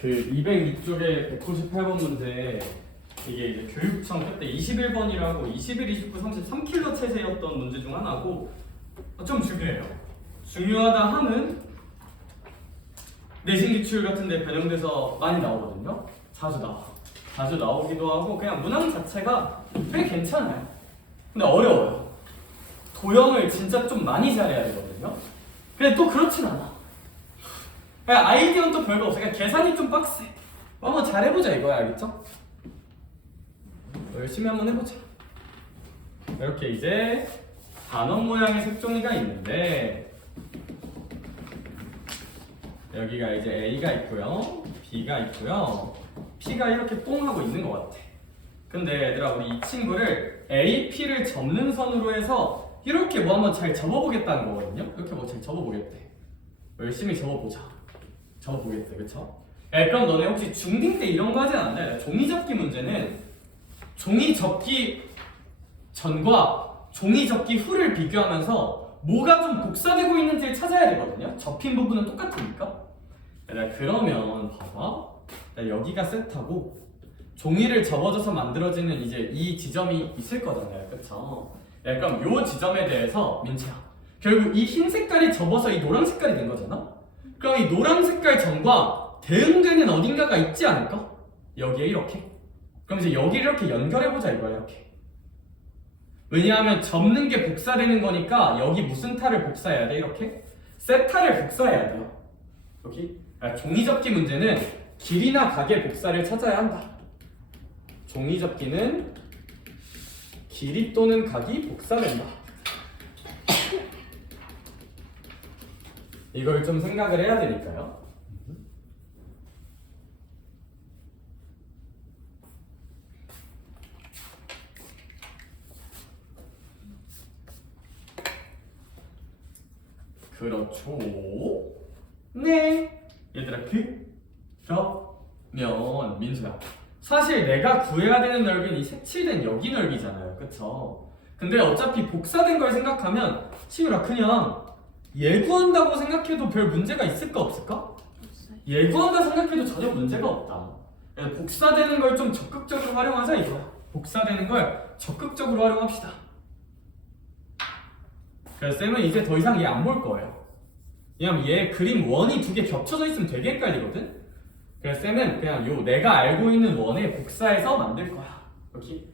그 206쪽에 198번 문제 이게 이제 교육청 그때 21번이라고 21, 29, 33킬러 체제였던 문제 중 하나고 좀 중요해요. 중요하다 함은 내신 기출 같은 데 변형돼서 많이 나오거든요. 자주 나오기도 하고 그냥 문항 자체가 꽤 괜찮아요. 근데 어려워요. 도형을 진짜 좀 많이 잘해야 되거든요. 근데 또 그렇진 않아. 그냥 아이디어는 또 별거 없어. 그냥 계산이 좀 빡세. 한번 잘해보자 이거야, 알겠죠? 열심히 한번 해보자. 이렇게 이제 단원 모양의 색종이가 있는데 여기가 이제 A가 있고요, B가 있고요, P가 이렇게 뽕 하고 있는 것 같아. 근데 얘들아, 우리 이 친구를 A, P를 접는 선으로 해서 이렇게 뭐 한번 잘 접어보겠다는 거거든요. 이렇게 뭐 잘 접어보겠대. 열심히 접어보겠대, 그쵸? 그럼 너네 혹시 중딩 때 이런 거 하진 않나요? 종이 접기 문제는 종이 접기 전과 종이 접기 후를 비교하면서 뭐가 좀 복사되고 있는지를 찾아야 되거든요. 접힌 부분은 똑같으니까. 그러면 봐봐. 여기가 세타고 종이를 접어줘서 만들어지는 이제 이 지점이 있을 거잖아요, 그쵸? 그럼 요 지점에 대해서 민채야, 결국 이 흰 색깔이 접어서 이 노란 색깔이 된 거잖아? 그럼 이 노란 색깔 점과 대응되는 어딘가가 있지 않을까? 여기에 이렇게. 그럼 이제 여기를 이렇게 연결해보자 이거야, 이렇게. 왜냐하면 접는 게 복사되는 거니까 여기 무슨 탈을 복사해야 돼? 이렇게? 세타를 복사해야 돼요. 여기? 종이 접기 문제는 길이나 각의 복사를 찾아야 한다. 종이 접기는 길이 또는 각이 복사된다. 이걸 좀 생각을 해야 되니까요. 그렇죠. 네. 얘들아, 그러면 민수야, 사실 내가 구해야 되는 넓이는 이 색칠된 여기 넓이잖아요, 그쵸? 근데 어차피 복사된 걸 생각하면 시우라, 그냥 예구한다고 생각해도 별 문제가 있을까 없을까? 예구한다 생각해도 전혀 문제가 없다. 복사되는 걸 좀 적극적으로 활용하자 이거야. 복사되는 걸 적극적으로 활용합시다. 그래서 쌤은 이제 더 이상 얘 안 볼 거예요. 왜냐면 얘 그림 원이 두 개 겹쳐져 있으면 되게 헷갈리거든? 그래서 쌤은 그냥 요 내가 알고 있는 원에 복사해서 만들 거야. 여기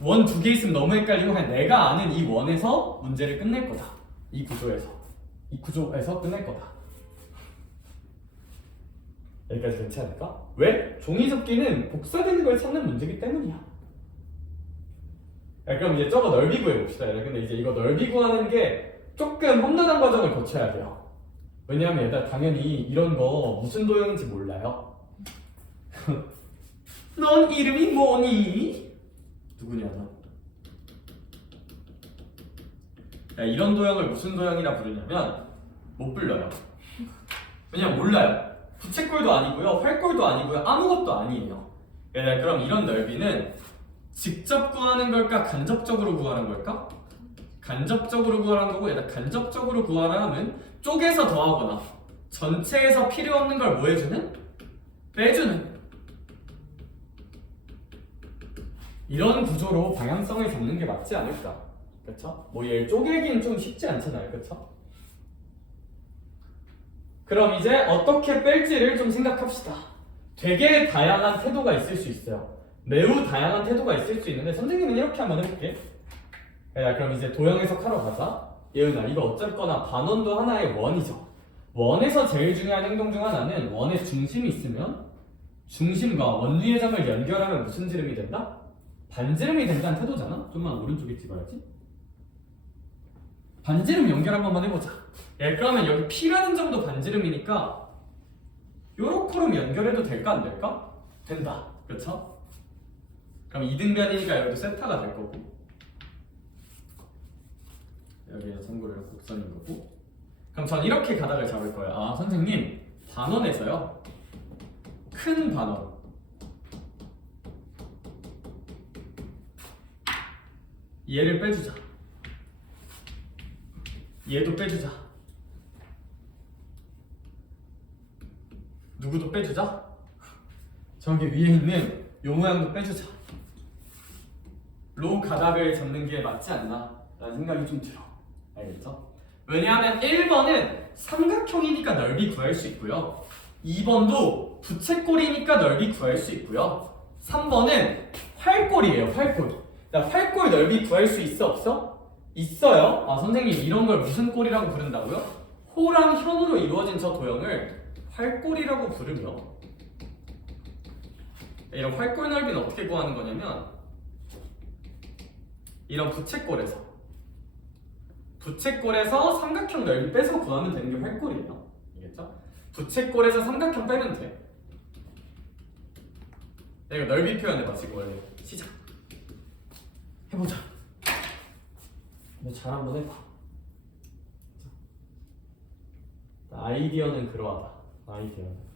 원 두 개 있으면 너무 헷갈리고 그냥 내가 아는 이 원에서 문제를 끝낼 거다. 이 구조에서 끝낼 거다. 여기까지 괜찮을까? 왜? 종이 접기는 복사되는 걸 찾는 문제이기 때문이야. 그럼 이제 저거 넓이 구해봅시다. 근데 이제 이거 넓이 구하는 게 조금 험난한 과정을 거쳐야 돼요. 왜냐하면 얘들 당연히 이런 거 무슨 도형인지 몰라요. 넌 이름이 뭐니? 누구냐 너? 이런 도형을 무슨 도형이라 부르냐면 못 불러요. 왜냐면 몰라요. 부채꼴도 아니고요, 활꼴도 아니고요, 아무것도 아니에요. 그럼 이런 넓이는 직접 구하는 걸까, 간접적으로 구하는 걸까? 간접적으로 구하는 거고, 얘가 간접적으로 구하라 하면 쪼개서 더하거나 전체에서 필요 없는 걸 뭐 해주는? 빼주는. 이런 구조로 방향성을 잡는 게 맞지 않을까? 그쵸? 뭐 얘를 쪼개기는 좀 쉽지 않잖아요, 그쵸? 그럼 이제 어떻게 뺄지를 좀 생각합시다. 되게 다양한 태도가 있을 수 있어요. 매우 다양한 태도가 있을 수 있는데 선생님은 이렇게 한번 해볼게. 야, 그럼 이제 도형 해석하러 가자. 예은아, 이거 어쨌거나 반원도 하나의 원이죠. 원에서 제일 중요한 행동 중 하나는 원의 중심이 있으면 중심과 원위의 점을 연결하면 무슨 지름이 된다? 반지름이 된다는 태도잖아? 좀만 오른쪽에 찍어야지. 반지름 연결 한 번만 해보자. 그러면 여기 P라는 점도 반지름이니까 요렇게로 연결해도 될까 안 될까? 된다. 그렇죠? 그럼 이등변이니까 여기도 세타가 될 거고, 여기는 참고로 곡선인 거고. 그럼 전 이렇게 가닥을 잡을 거예요. 아, 선생님, 반원에서요, 큰 반원, 얘를 빼주자. 얘도 빼주자. 누구도 빼주자. 저기 위에 있는 요 모양도 빼주자. 로 가닥을 잡는 게 맞지 않나 라는 생각이 좀 들어. 알겠죠? 왜냐하면 1번은 삼각형이니까 넓이 구할 수 있고요. 2번도 부채꼴이니까 넓이 구할 수 있고요. 3번은 활꼴이에요. 활꼴. 자, 활꼴 넓이 구할 수 있어 없어? 있어요. 아, 선생님 이런 걸 무슨 꼴이라고 부른다고요? 호랑 현으로 이루어진 저 도형을 활꼴이라고 부르며, 이런 활꼴 넓이는 어떻게 구하는 거냐면 이런 부채꼴에서 삼각형 넓이 빼서 구하면 되는 게 활꼴이에요. 알겠죠? 부채꼴에서 삼각형 빼면 돼. 이거 넓이 표현해봐. 지금 원래 시작 해보자. 너 잘 한번 해봐. 아이디어는 그러하다. 아이디어는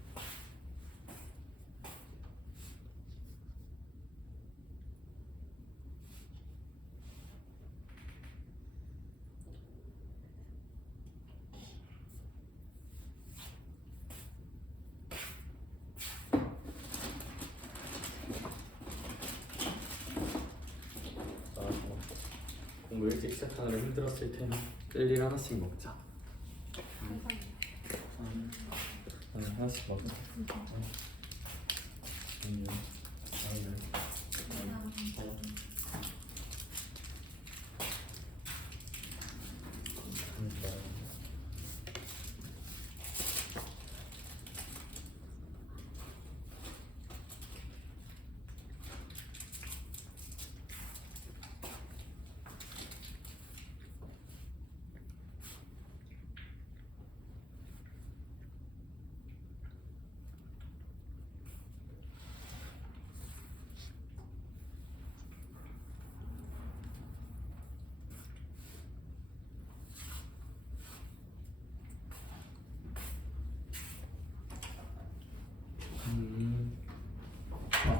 공부 일찍 시작하느라 힘들었을 테니 젤리 하나씩 먹자. 하나씩 먹자.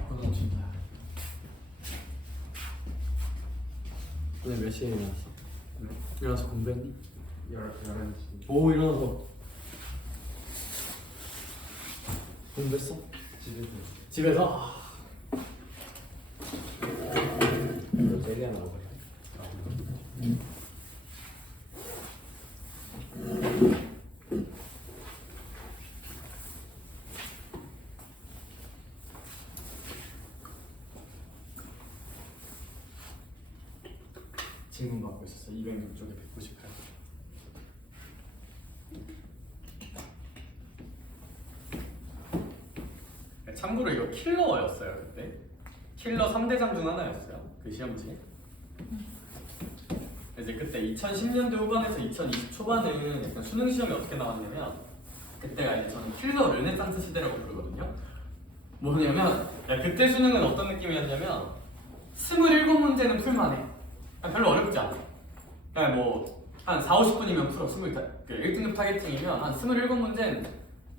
끊어준다. 오늘 몇 시에 일어났어? 일어나서 공부했니? 11시. 오, 일어나서 공부했어? 집에서? 이거 젤리 하나 먹어야 돼. 질문 받고 있었어. 206쪽에 198. 참고로 이거 킬러였어요 그때. 킬러 3대장 중 하나였어요. 그 시험지. 이제 그때 2010년대 후반에서 2020 초반은 약간 수능 시험이 어떻게 나왔냐면, 그때가 이제 저는 킬러 르네상스 시대라고 부르거든요. 뭐냐면 그때 수능은 어떤 느낌이었냐면 27문제는 풀만해. 별로 어렵지 않아. 그냥 뭐한 4, 50분이면 풀어. 1등급 타겟팅이면 한 27문제는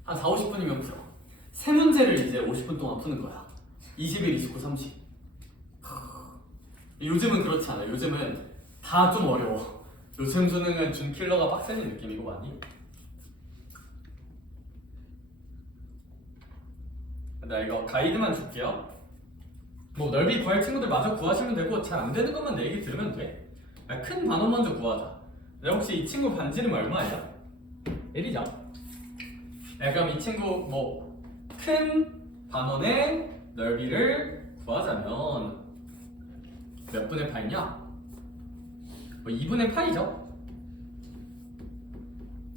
한 4, 50분이면 풀어. 3문제를 이제 50분 동안 푸는 거야. 21, 29, 30. 요즘은 그렇지 않아. 요즘은 다 좀 어려워. 요즘 수능은 준 킬러가 빡세는 느낌이고 많이. 나 이거 가이드만 줄게요. 뭐 넓이 구할 친구들 마저 구하시면 되고, 잘 안 되는 것만 내 얘기 들으면 돼. 큰 반원 먼저 구하자. 혹시 이 친구 반지름 얼마야? 1이죠? 그럼 이 친구 뭐 큰 반원의 넓이를 구하자면 몇 분의 8냐? 뭐 2분의 8이죠?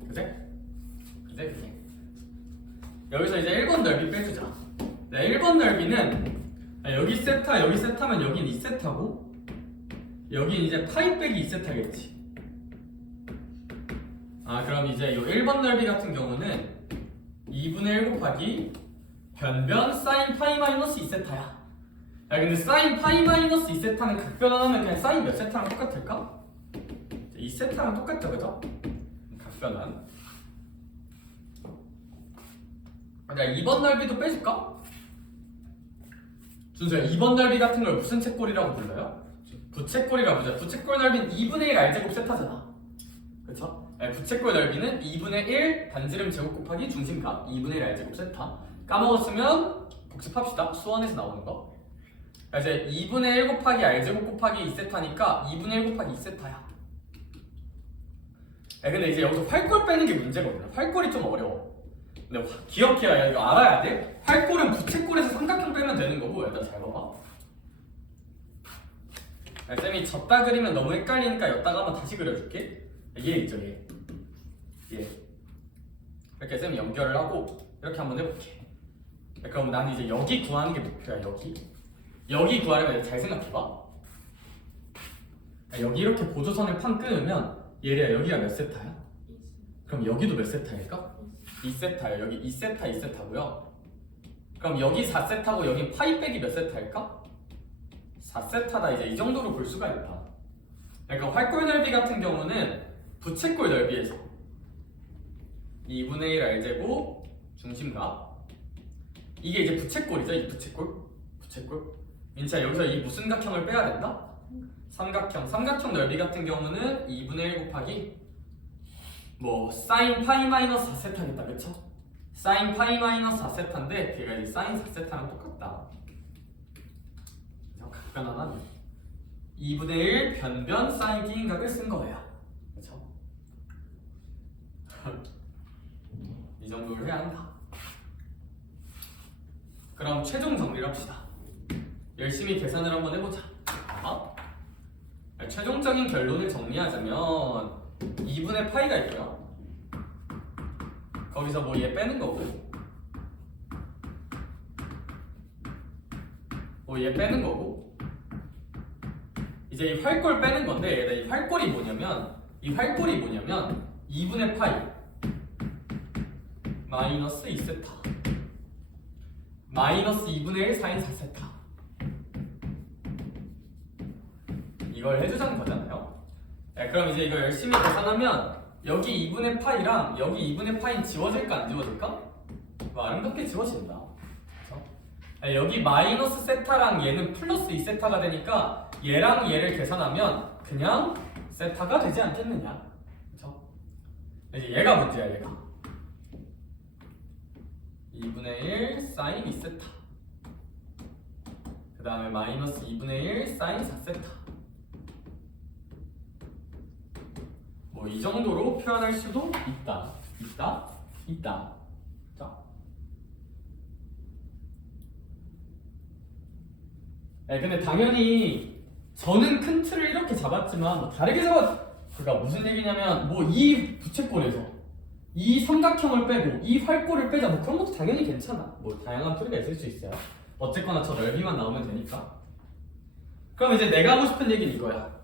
그제? 여기서 이제 1번 넓이 빼주자. 1번 넓이는 여기 세타, 여기 세타면 여긴 2세타고 여긴 이제 파이 빼기 2세타겠지. 그럼 이제 이 1번 넓이 같은 경우는 2분의 1 곱하기 변변 사인 파이 마이너스 2세타야. 근데 사인 파이 마이너스 2세타는 각변환하면 그냥 사인 몇 세타랑 똑같을까? 2세타랑 똑같죠, 그죠? 각변환. 내가 2번 넓이도 빼줄까? 준수야, 2번 넓이 같은 걸 무슨 채꼴이라고 불러요? 부채꼴이라고 부르죠. 부채꼴 넓이는 2분의 1 r제곱 세타잖아. 그쵸? 부채꼴 넓이는 2분의 1 반지름 제곱 곱하기 중심값 2분의 1 R제곱 세타. 까먹었으면 복습합시다. 수원에서 나오는 거. 이제 2분의 1 곱하기 R제곱 곱하기 2세타니까 2분의 1 곱하기 2세타야. 근데 이제 여기서 활골 빼는 게 문제거든요. 활골이 좀 어려워. 근데 기억해야 이거 알아야 돼. 활골은 부채꼴에서 삼각형 빼면 되는 거고. 일단 잘 봐봐. 쌤이 졌다 그리면 너무 헷갈리니까 였다가 한번 다시 그려줄게. 얘 있죠, 얘. 이렇게 쌤이 연결을 하고 이렇게 한번 해볼게. 그럼 나는 이제 여기 구하는 게 목표야. 여기 구하려면 잘 생각해봐. 여기 이렇게 보조선을 판 끊으면 얘가 여기가 몇 세타야? 그럼 여기도 몇 세타일까? 2세타예요. 여기 2세타 2세타고요. 그럼 여기 4세타고 여기 파이 빼기 몇 세타일까? 4세타다. 이제 이 정도로 볼 수가 있다. 그러니까 활골 넓이 같은 경우는 부채꼴 넓이에서 2분의 1 R제곱 중심값 이게 이제 부채꼴이죠. 이 부채꼴 민채야 여기서 이 무슨 각형을 빼야 된다? 삼각형 넓이 같은 경우는 2분의 1 곱하기 뭐 사인 파이 마이너스 4세타겠다. 그쵸? 사인 파이 마이너스 4세타인데 걔가 이제 사인 4세타랑 똑같다. 그래서 각변환하면 2분의 1 변변 사인 기인각을 쓴 거야. 그쵸? 이 정도를 해야 한다. 그럼 최종 정리를 합시다. 열심히 계산을 한번 해보자. 최종적인 결론을 정리하자면 2분의 파이가 있고요. 거기서 뭐 얘 빼는 거고 이제 이 활골 빼는 건데 이 활골이 뭐냐면 2분의 파이 마이너스 2세타 마이너스 2분의 1 사인 4세타 이걸 해주자는 거잖아요. 그럼 이제 이거 열심히 계산하면 여기 2분의 파이랑 여기 2분의 파이는 지워질까 안 지워질까? 아름답게 지워진다. 그쵸? 여기 마이너스 세타랑 얘는 플러스 2세타가 되니까 얘랑 얘를 계산하면 그냥 세타가 되지 않겠느냐. 그쵸? 이제 얘가 문제야. 얘가 2분의 1 사인 2세타 그 다음에 마이너스 2분의 1 사인 4세타 뭐 이 정도로 표현할 수도 있다. 자. 근데 당연히 저는 큰 틀을 이렇게 잡았지만 뭐 다르게 그러니까 무슨 얘기냐면 뭐 이 부채꼴에서 이 삼각형을 빼고 이 활골을 빼자 뭐 그런 것도 당연히 괜찮아. 뭐 다양한 풀이가 있을 수 있어요. 어쨌거나 저 넓이만 나오면 되니까. 그럼 이제 내가 하고 싶은 얘기는 이거야.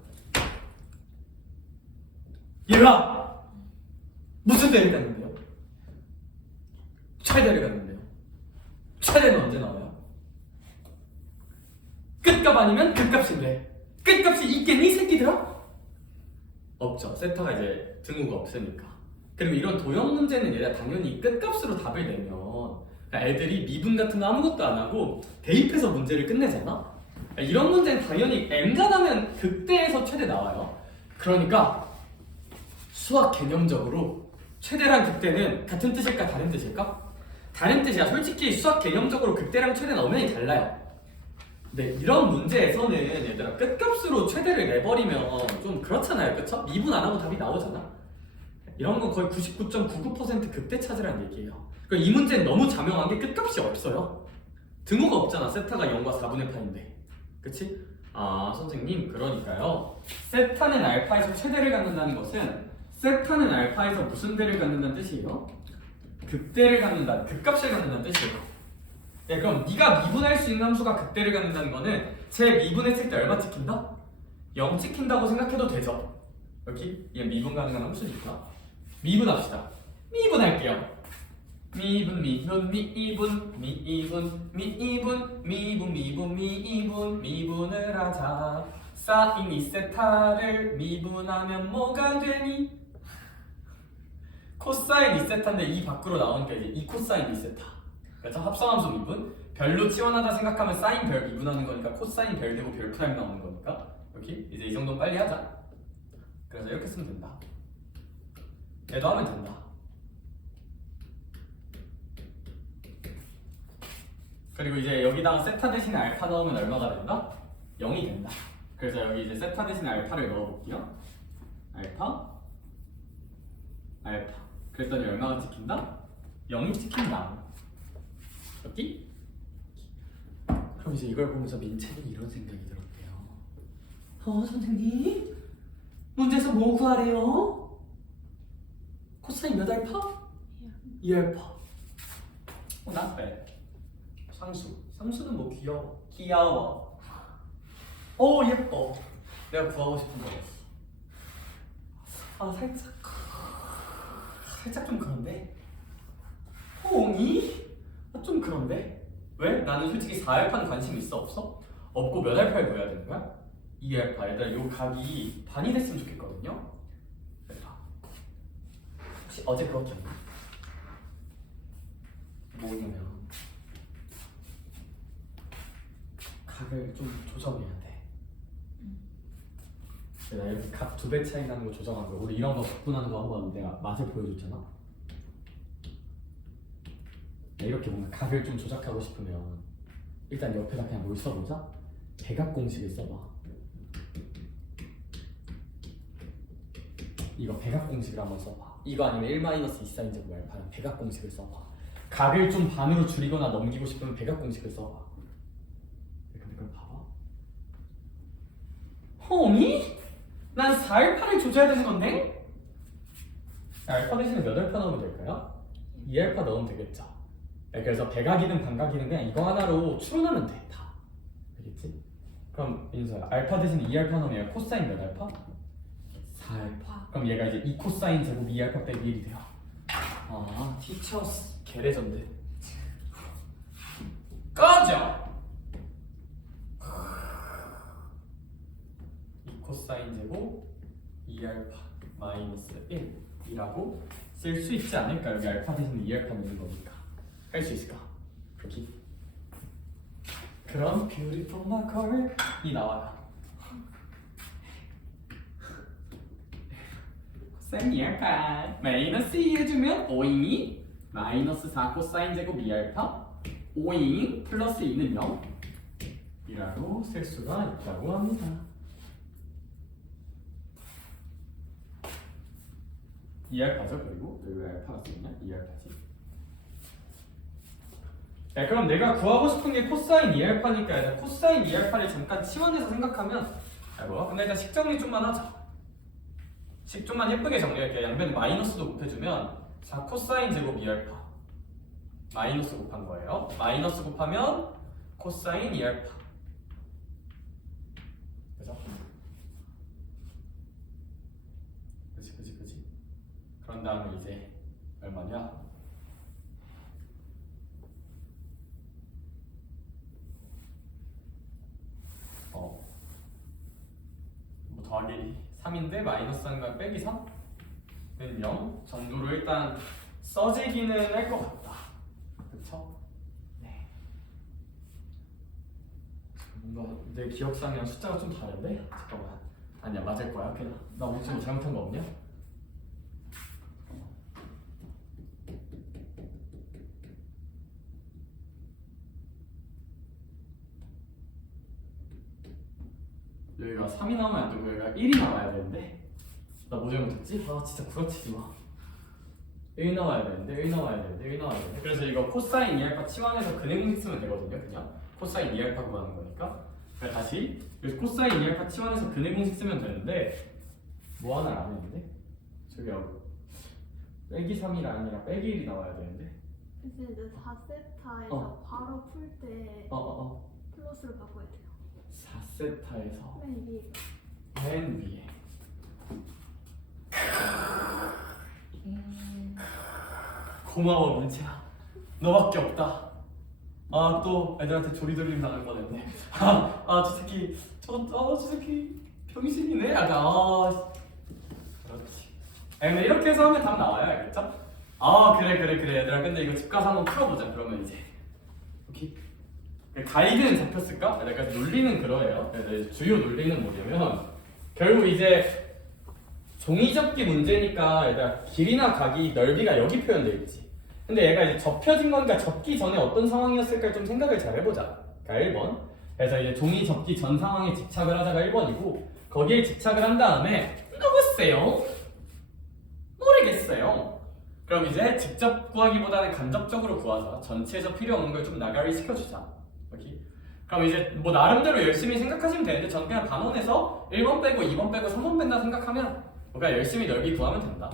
얘가 무슨 대를 갔는데요? 최대를 갔는데요. 최대는 언제 나와요? 끝값 아니면 극값인데 끝값이 있겠니 새끼들아? 없죠. 세타가 이제 등호가 없으니까. 그리고 이런 도형 문제는 얘가 당연히 끝값으로 답을 내면 그러니까 애들이 미분 같은 거 아무것도 안 하고 대입해서 문제를 끝내잖아? 이런 문제는 당연히 n가하면 극대에서 최대 나와요. 그러니까 수학 개념적으로 최대랑 극대는 같은 뜻일까 다른 뜻일까? 다른 뜻이야. 솔직히 수학 개념적으로 극대랑 최대 나오면 달라요. 근데 이런 문제에서는 얘들아 끝값으로 최대를 내버리면 좀 그렇잖아요. 그쵸? 미분 안 하고 답이 나오잖아. 이런 건 거의 99.99% 극대 찾으라는 얘기예요. 그러니까 이 문제는 너무 자명한 게 끝값이 없어요. 등호가 없잖아. 세타가 0과 4분의 파인데. 그치? 아 선생님 그러니까요. 세타는 알파에서 최대를 갖는다는 것은 세타는 알파에서 무슨 대를 갖는다는 뜻이에요? 극대를 갖는다, 극값을 갖는다는 뜻이에요. 그럼 네가 미분할 수 있는 함수가 극대를 갖는다는 거는 제 미분했을 때 얼마 찍힌다? 0 찍힌다고 생각해도 되죠. 여기 얘 미분 가능한 함수니까 미분합시다. 미분할게요. 미분을 하자. 사인 2세타를 미분하면 뭐가 되니? 코사인 2세타인데 이 밖으로 나오는 게 이제 2코사인 2세타. 그래서 합성함수 미분. 별로 치환하다 생각하면 사인 별 미분하는 거니까 코사인 별 되고 별 프라임 나오는 거니까 여기 이제 이 정도 빨리 하자. 그래서 이렇게 쓰면 된다. 얘도 하면 된다. 그리고 이제 여기다가 세타 대신에 알파 넣으면 얼마가 된다? 0이 된다. 그래서 여기 이제 세타 대신에 알파를 넣어볼게요. 알파, 알파. 그랬더니 얼마가 찍힌다? 0이 찍힌다. 여기? 그럼 이제 이걸 보면서 민채는 이런 생각이 들었대요. 선생님? 문제에서 뭐 구하래요? 코사인 몇 알파? 2알파. not bad. 상수는 뭐 귀여워. 예뻐. 내가 구하고 싶은 거였어. 살짝 좀 그런데. 홍이? 좀 그런데. 왜? 나는 솔직히 4알파는 관심 있어 없어? 없고 몇 알파를 구해야 되는 거야? 2알파. 얘들아 요 각이 반이 됐으면 좋겠거든요. 얘들아 혹시 어제 그거 기억나? 뭐냐면 각을 좀 조정해야 돼. 내가 이렇게 각 2배 차이 나는 거 조정한 거, 우리 이런 거 구분하는 거 한번 내가 맛을 보여줬잖아. 이렇게 뭔가 각을 좀 조작하고 싶으면 일단 옆에다 그냥 뭘 써보자? 대각 공식을 써봐. 이거 대각 공식을 한번 써봐. 이거 아니면 1-2사인 제곱 알파는 대각 공식을 써봐. 각을 좀 반으로 줄이거나 넘기고 싶으면 대각 공식을 써봐. 근데 그럼 봐봐. 홈이? 난 4알파를 조져야 되는 건데? 알파 대신에 몇 알파 넣으면 될까요? 2알파 넣으면 되겠죠. 그래서 대각이든 반각이든 그냥 이거 하나로 추론하면 돼. 다. 알겠지? 그럼 인수야, 알파 대신에 2알파 넣으면 코사인 몇 알파? 4알파. 그럼 얘가 이제 2코사인 제곱 2알파 빼기 1이 돼요. 티처스 개레전드. 꺼져! 2코사인 제곱 2알파 마이너스 1이라고 쓸 수 있지 않을까? 여기 알파 대신에 2알파 넣는 거니까. 할 수 있을까? 그렇게? 그런 beautiful maker이 나와요. 코사인 2알파 마이너스 2 해주면 5잉이 마이너스 4 코사인 제곱 2알파 5잉 플러스 2는 0 이라고 쓸 수가 있다고 합니다. 이알파죠. 그리고 여기 왜 알파가 쓰였냐? 이알파지. 네, 그럼 내가 구하고 싶은 게 코사인 2알파니까 코사인 2알파를 잠깐 치환해서 생각하면 근데 일단 식정리 좀만 하자. 식 좀만 예쁘게 정리할게. 양변에 마이너스도 곱해주면 4 코사인 제곱 2알파 마이너스 곱한 거예요. 마이너스 곱하면 코사인 2알파. 그죠? 그치. 그런 다음에 이제 얼마냐? 뭐 더하기 3인데 마이너스 1과 빼기 3는 0 정도로 일단 써지기는 할 것 같다. 그쵸? 네. 뭔가 내 기억상이랑 숫자가 좀 다른데? 잠깐만. 아니야, 맞을 거야. 그냥 나 혹시 뭐 잘못한 거 없냐? 여기가 3이 나오면 안 되고 여기가 1이 나와야 되는데 나 뭐 잘못했지? 진짜 구라치지 마. 1 나와야 되는데 1 나와야 되는데 1 나와야 되는데 그래서 이거 코사인 2알파 치환해서 근행식 쓰면 되거든요. 그냥 코사인 2알파 구하는 거니까. 그래서 다시 여기서 코사인 2알파 치환해서 근행식 쓰면 되는데 뭐 하나를 안 했는데? 저기요 빼기 3이 아니라 빼기 1이 나와야 되는데 이제 4세타에서 바로 풀 때 플러스로 바꿔야 돼요. 4세타에서 맨 위에. 맨 위에 고마워 민채야. 너밖에 없다. 또 애들한테 조리돌림 당할 뻔했네. 저 새끼 저 새끼 병신이네. 그렇지. 근데 이렇게 해서 하면 답 나와요. 알겠죠? 그래 얘들아. 근데 이거 집 가서 한번 풀어보자. 그러면 이제 오케이. 가이드는 잡혔을까? 내가 논리는 그러해요. 주요 논리는 뭐냐면 결국 이제 종이 접기 문제니까 얘들아 길이나 각이 넓이가 여기 표현되어 있지. 근데 얘가 이제 접혀진 거니까 접기 전에 어떤 상황이었을까 좀 생각을 잘 해보자. 그러니까 1번. 그래서 이제 종이 접기 전 상황에 집착을 하자가 1번이고 거기에 집착을 한 다음에 누구세요? 모르겠어요. 그럼 이제 직접 구하기보다는 간접적으로 구하자. 전체에서 필요 없는 걸 좀 나가리 시켜주자. 여기. 그럼 이제 뭐 나름대로 열심히 생각하시면 되는데 전 그냥 단원에서 1번 빼고 2번 빼고 3번 뺀다 생각하면 우리가 열심히 넓이 구하면 된다.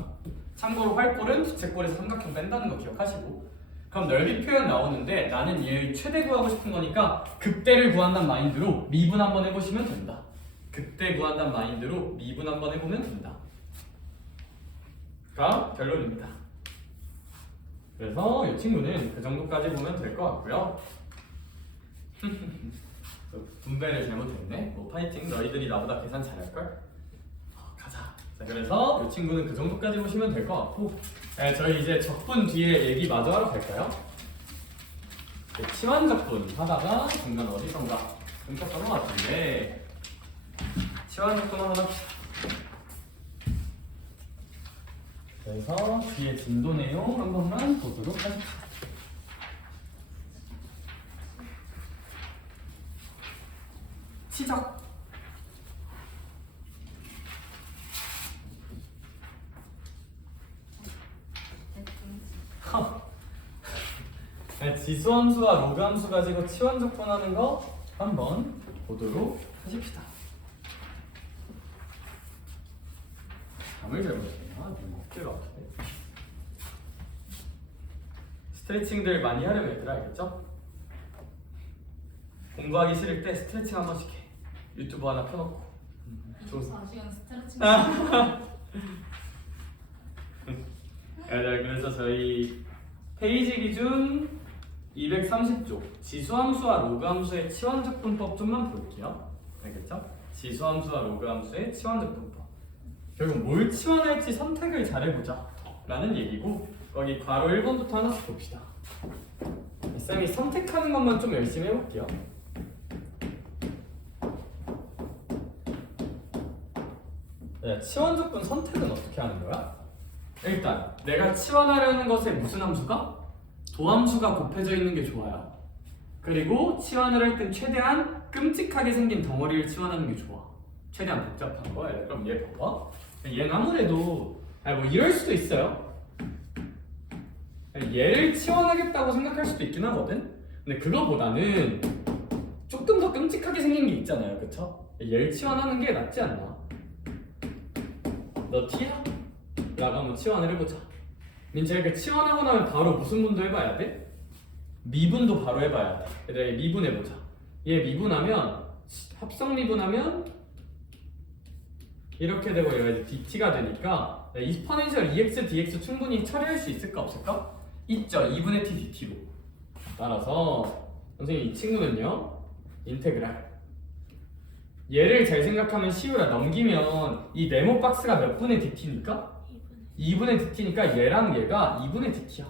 참고로 활골은 부채꼴에서 삼각형 뺀다는 거 기억하시고. 그럼 넓이 표현 나오는데 나는 얘의 최대 구하고 싶은 거니까 극대를 구한다는 마인드로 미분 한번 해보시면 된다. 극대 구한다는 마인드로 미분 한번 해보면 된다. 가 결론입니다. 그래서 이 친구는 그 정도까지 보면 될 것 같고요. 분배를 잘못했네. 뭐 파이팅. 너희들이 나보다 계산 잘할걸? 가자. 자, 그래서 이 친구는 그 정도까지 보시면 될 것 같고 네, 저희 이제 적분 뒤에 얘기 마저 하러 갈까요? 네, 치환적분 하다가 중간 어디선가 끊겼던 것 같은데 치환적분 한번 합시다. 그래서 뒤에 진도 내용 한 번만 보도록 하십시오. 시작. 지수함수와 로그함수 가지고 치환적분하는 거 한번 보도록 하십시다. 잠을 잘못했나? 어깨가 아프네. 스트레칭들 많이 하려면 얘들아 알겠죠? 공부하기 싫을 때 스트레칭 한 번씩 해. 유튜브 하나 펴놓고. 24시간 스트레칭. 그래서 저희 페이지 기준 230쪽 지수함수와 로그함수의 치환적분법 좀만 볼게요. 알겠죠? 지수함수와 로그함수의 치환적분법. 결국 뭘 치환할지 선택을 잘해보자 라는 얘기고 거기 괄호 1번부터 하나씩 봅시다. 쌤이 선택하는 것만 좀 열심히 해볼게요. 네, 치환적분 선택은 어떻게 하는 거야? 일단 내가 치환하려는 것에 무슨 함수가? 도함수가 곱해져 있는 게 좋아요. 그리고 치환을 할 땐 최대한 끔찍하게 생긴 덩어리를 치환하는 게 좋아. 최대한 복잡한 거. 그럼 얘 봐봐. 얘는 아무래도 뭐 이럴 수도 있어요. 얘를 치환하겠다고 생각할 수도 있긴 하거든. 근데 그거보다는 조금 더 끔찍하게 생긴 게 있잖아요, 그쵸? 얘를 치환하는 게 낫지 않나? 너 T야? 라고 한번 치환을 해보자. 민재 이렇게 치환하고 나면 바로 무슨 분도 해봐야 돼? 미분도 바로 해봐야 돼. 얘들아 미분해보자. 얘 미분하면 합성 미분하면 이렇게 되고 얘가 이제 dt가 되니까 exponential EX, DX 충분히 처리할 수 있을까 없을까? 있죠. 2분의 t dt로. 따라서 선생님 이 친구는요 인테그랄 얘를 잘 생각하면 쉬우라. 넘기면 이 네모 박스가 몇 분의 dt니까? 2분의 dt니까 얘랑 얘가 2분의 dt야.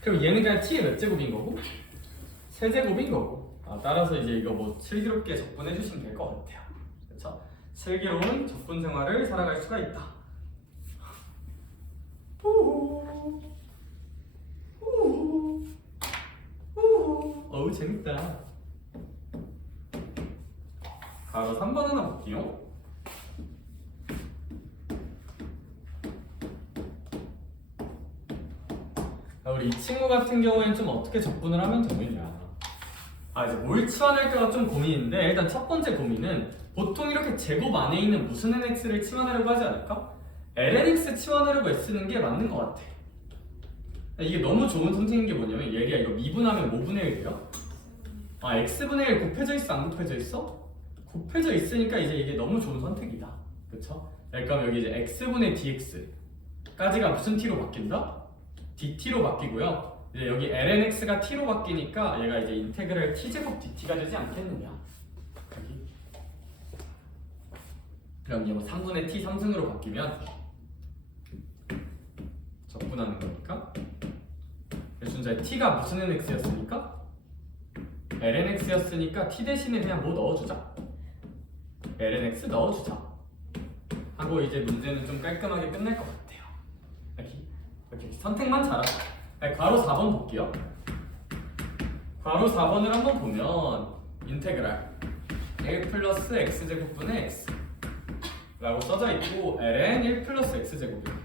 그럼 얘는 그냥 t의 몇 제곱인 거고? 세제곱인 거고. 따라서 이제 이거 뭐 슬기롭게 적분해 주시면 될 것 같아요. 그렇죠? 슬기로운 적분 생활을 살아갈 수가 있다. 어우 재밌다. 바로 3번 하나 볼게요. 우리 이 친구 같은 경우에는 좀 어떻게 적분을 하면 되느냐. 이제 뭘 치환할까가 좀 고민인데 일단 첫 번째 고민은 보통 이렇게 제곱 안에 있는 무슨 nx를 치환하려고 하지 않을까? lnx 치환하려고 애쓰는 게 맞는 것 같아. 이게 너무 좋은 선택인 게 뭐냐면 얘가 이거 미분하면 뭐 분의 1 돼요? x분의 1 곱해져 있어 안 곱해져 있어? 곱해져 있으니까 이제 이게 너무 좋은 선택이다. 그쵸? 그럼 여기 이제 x분의 dx까지가 무슨 t로 바뀐다? dt로 바뀌고요. 이제 여기 lnx가 t로 바뀌니까 얘가 이제 인테그랄 t제곱 dt가 되지 않겠느냐. 여기. 그럼 이거 3분의 t 3승으로 바뀌면 적분하는 거니까. 그래서 이제 t가 무슨 nx였으니까? lnx였으니까 t 대신에 그냥 뭐 넣어주자. lnx 넣어주자. 하고 이제 문제는 좀 깔끔하게 끝날 것 같아요. 여기 선택만 잘하자. 괄호 4번 볼게요. 괄호 4번을 한번 보면 인테그랄 1 플러스 x제곱분의 x 라고 써져 있고 ln 1 플러스 x제곱이에요.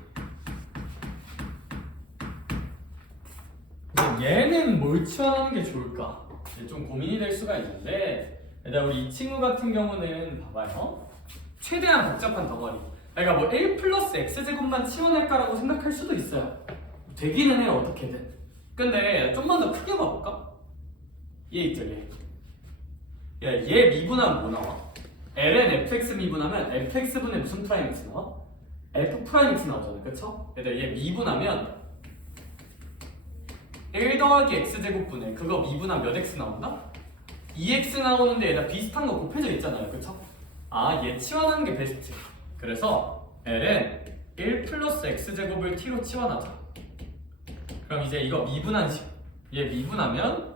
얘는 뭘 치환하는 게 좋을까? 좀 고민이 될 수가 있는데 일단 우리 이 친구 같은 경우는 봐봐요. 최대한 복잡한 덩어리. 그러니까 뭐 1 플러스 x제곱만 치환할까라고 생각할 수도 있어요. 되기는 해요, 어떻게든. 근데 좀만 더 크게 봐볼까? 얘 있죠, 얘. 얘 미분하면 뭐 나와? ln fx 미분하면 fx분의 무슨 프라임 x 나와? f 프라임 x 나오잖아요, 그쵸? 얘 미분하면 1 더하기 x제곱분의 그거 미분하면 몇 x 나온다? 2x 나오는데 얘다 비슷한 거 곱해져 있잖아요, 그쵸? 아, 얘 치환하는 게 베스트. 그래서 ln 1 플러스 x제곱을 t로 치환하자. 그럼 이제 이거 미분한 식. 얘 미분하면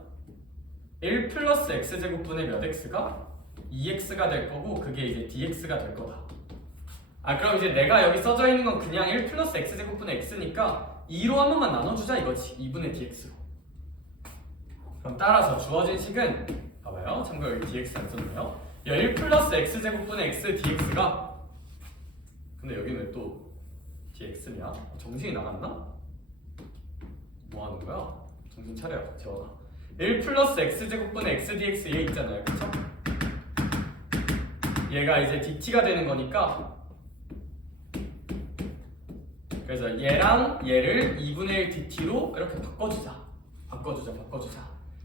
1 플러스 x제곱분의 몇 x가 2x가 될 거고 그게 이제 dx가 될 거다. 아, 그럼 이제 내가 여기 써져 있는 건 그냥 1 플러스 x제곱분의 x니까 2로 한 번만 나눠주자 이거지. 2분의 dx로. 그럼 따라서 주어진 식은 봐봐요. 참고로 여기 dx 안 썼네요. 1 플러스 x제곱분의 x dx가 근데 여기는 왜 또 dx냐? 정신이 나갔나? 뭐 하는 거야? 정신 차려, 재원아. 1 플러스 x제곱분의 x dx 얘 있잖아요, 그쵸? 얘가 이제 dt가 되는 거니까 그래서 얘랑 얘를 2분의 1 dt로 이렇게 바꿔주자.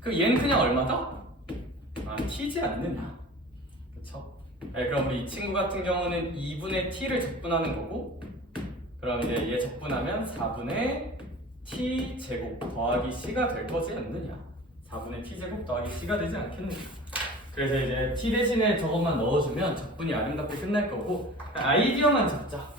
그 얘는 그냥 얼마다? 아, t지 않느냐, 그쵸? 네, 그럼 우리 이 친구 같은 경우는 2분의 t를 적분하는 거고 그럼 이제 얘 적분하면 4분의 t 제곱 더하기 c가 될 거지 않느냐? 4분의 t 제곱 더하기 c가 되지 않겠느냐? 그래서 이제 t 대신에 저것만 넣어주면 적분이 아름답게 끝날 거고 아이디어만 잡자.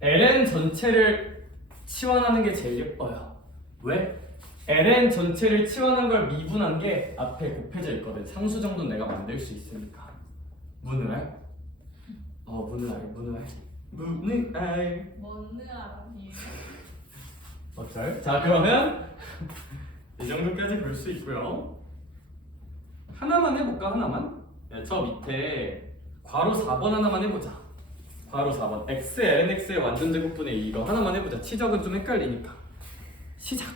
ln 전체를 치환하는 게 제일 예뻐요. 왜? ln 전체를 치환한 걸 미분한 게 앞에 곱해져 있거든. 상수 정도는 내가 만들 수 있으니까. 문을 알? 문을 알. 뭔느 아니에요? 어쩔? 자, 그러면 이 정도까지 볼 수 있고요. 하나만 해볼까? 하나만? 저 밑에 괄호 4번 하나만 해보자. 괄호 4번 x ln x의 완전 제곱분의 이거 하나만 해보자. 치적은 좀 헷갈리니까. 시작.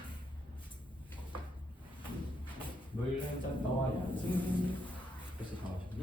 물 한 잔 넣어야지. 벌써 다 마셨네.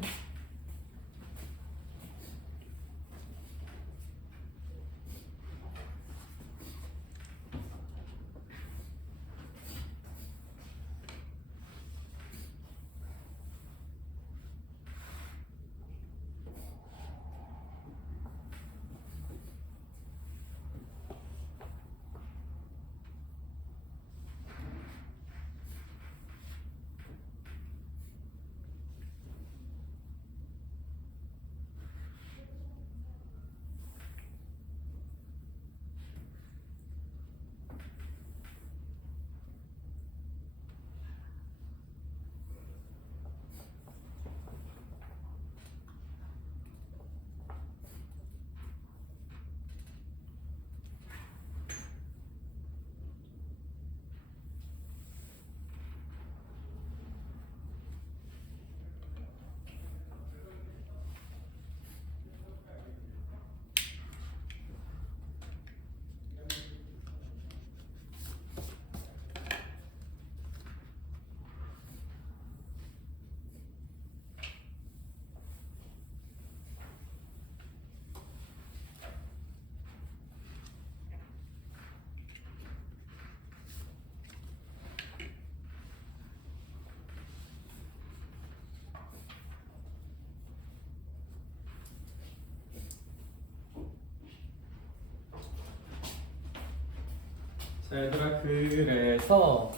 자, 얘들아, 그래서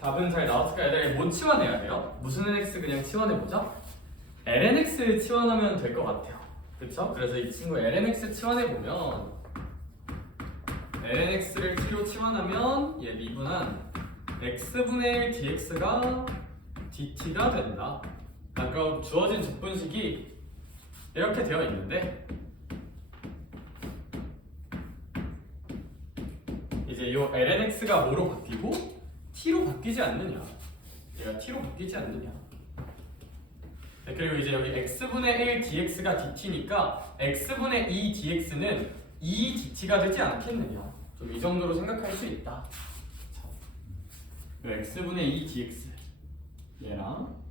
답은 잘 나왔을까? 얘들아, 뭐 치환해야 돼요? 무슨 nx 그냥 치환해보자. lnx 치환하면 될 것 같아요, 그쵸? 그래서 이 친구 lnx 치환해보면 lnx를 t로 치환하면 얘 미분한 x분의 1 dx가 dt가 된다. 그럼 주어진 적분식이 이렇게 되어 있는데 이제 요 lnx가 뭐로 바뀌고 t로 바뀌지 않느냐. 얘가 t로 바뀌지 않느냐. 네, 그리고 이제 여기 x분의 1 dx가 dt니까 x분의 2 dx는 2 dt가 되지 않겠느냐. 좀 이 정도로 생각할 수 있다. 자, x분의 2 dx 얘랑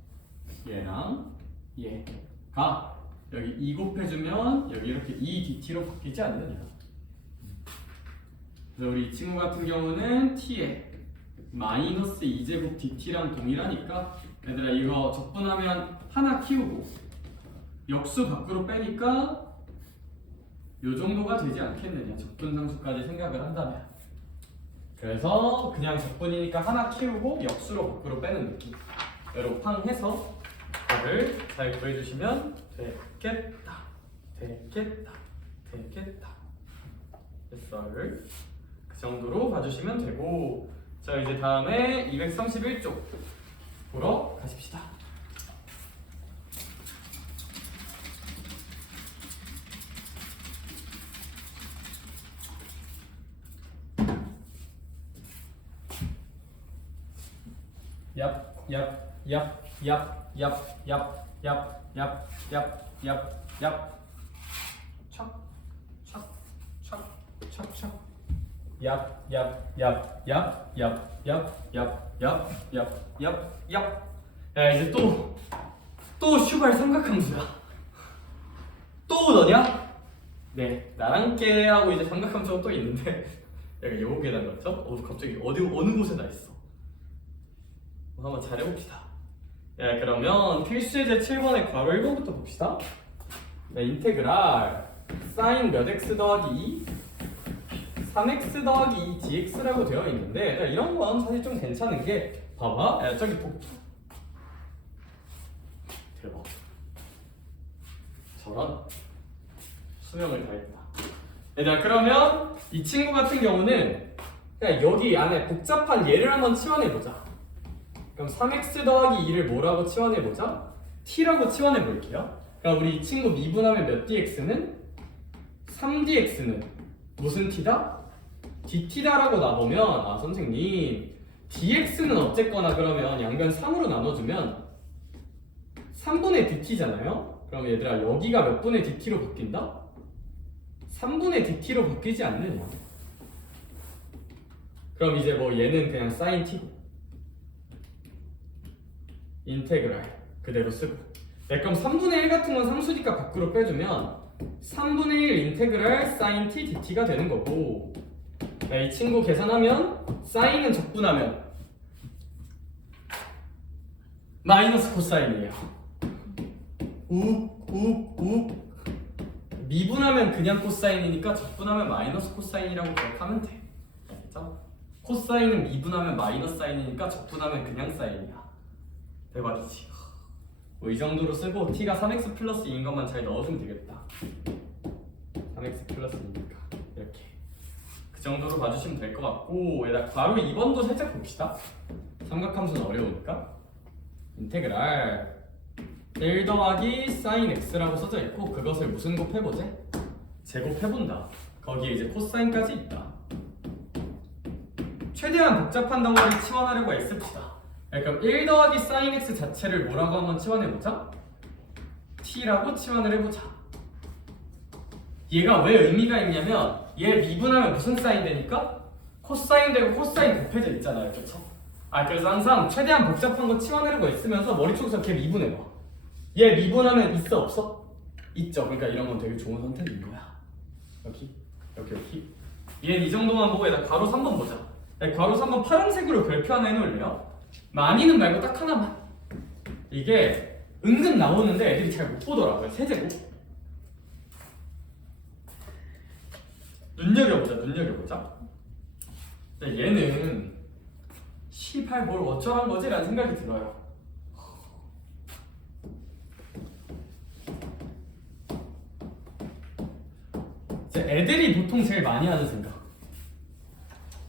얘가 여기 2 곱해주면 여기 이렇게 2 dt로 바뀌지 않느냐. 그래서 우리 이 친구 같은 경우는 t에 마이너스 2제곱 dt랑 동일하니까 얘들아 이거 적분하면 하나 키우고 역수 밖으로 빼니까 요 정도가 되지 않겠느냐. 적분상수까지 생각을 한다면. 그래서 그냥 적분이니까 하나 키우고 역수로 밖으로 빼는 느낌. 여러 팡해서 답을 잘 구해주시면 되겠다. SR을 그 정도로 봐주시면 되고, 자 이제 다음에 231쪽 보러 가십시다. 야 이제 또 슈발 삼각함수야. 또 너냐? 네, 나랑 깨하고 이제 삼각함수가 또 있는데 여기 요거 계단 같죠? 갑자기 어느 곳에 나 있어. 한번 잘해봅시다. 예, 그러면 필수예제 7번의 괄호 1번부터 봅시다. 네, 인테그랄 사인 몇 x 더하기 2 3x 더하기 2 dx라고 되어 있는데, 자, 이런 건 사실 좀 괜찮은 게 봐봐. 야, 저기 대박. 저런 수명을 다했다. 얘들아, 그러면 이 친구 같은 경우는 그냥 여기 안에 복잡한 얘를 한번 치환해보자. 그럼 3x 더하기 2를 뭐라고 치환해보자? t라고 치환해볼게요. 그럼 우리 이 친구 미분하면 몇 dx는? 3dx는 무슨 t다? dt다라고 놔보면, 아 선생님 dx는 어쨌거나 그러면 양변 3으로 나눠주면 3분의 dt잖아요? 그럼 얘들아 여기가 몇 분의 dt로 바뀐다? 3분의 dt로 바뀌지 않느냐. 그럼 이제 뭐 얘는 그냥 sin t고 인테그랄 그대로 쓰고, 네, 그럼 3분의 1 같은 건 상수니까 밖으로 빼주면 3분의 1 인테그랄 sin t dt가 되는 거고, 네, 이 친구 계산하면 사인은 적분하면 마이너스 코사인이에요. 욱 미분하면 그냥 코사인이니까 적분하면 마이너스 코사인이라고 기억하면 돼. 알겠죠? 코사인은 미분하면 마이너스 사인이니까 적분하면 그냥 사인이야. 대박이지. 뭐 이 정도로 쓰고 t가 3x 플러스 2인 것만 잘 넣어주면 되겠다. 3x 플러스 2니까 이렇게 그 정도로 봐주시면 될 것 같고, 얘들아 바로 2번도 살짝 봅시다. 삼각함수는 어려우니까. 인테그랄 1 더하기 sin x라고 써져 있고, 그것을 무슨 곱해보지? 제곱해본다. 거기에 이제 코사인까지 있다. 최대한 복잡한 덩어리를 치환하려고 애씁시다. 그럼 1 더하기 sin x 자체를 뭐라고 한번 치환해보자? t라고 치환을 해보자. 얘가 왜 의미가 있냐면 얘 미분하면 무슨 사인 되니까? 코사인 되고 코사인 곱해져 있잖아요. 그렇죠? 그래서 항상 최대한 복잡한 거 치환하려고 애쓰면서 머리속에서 걔 미분해봐. 얘 미분하면 있어 없어? 있죠. 그러니까 이런 건 되게 좋은 선택인 거야. 여기. 얘는 이 정도만 보고 얘다 괄호 3번 보자. 괄호 3번 파란색으로 별표 하나 해놓을래요? 많이는 말고 딱 하나만. 이게 은근 나오는데 애들이 잘 못 보더라고요. 세제곱. 눈여겨보자. 얘는 18 뭘 어쩌란 거지? 라는 생각이 들어요. 애들이 보통 제일 많이 하는 생각.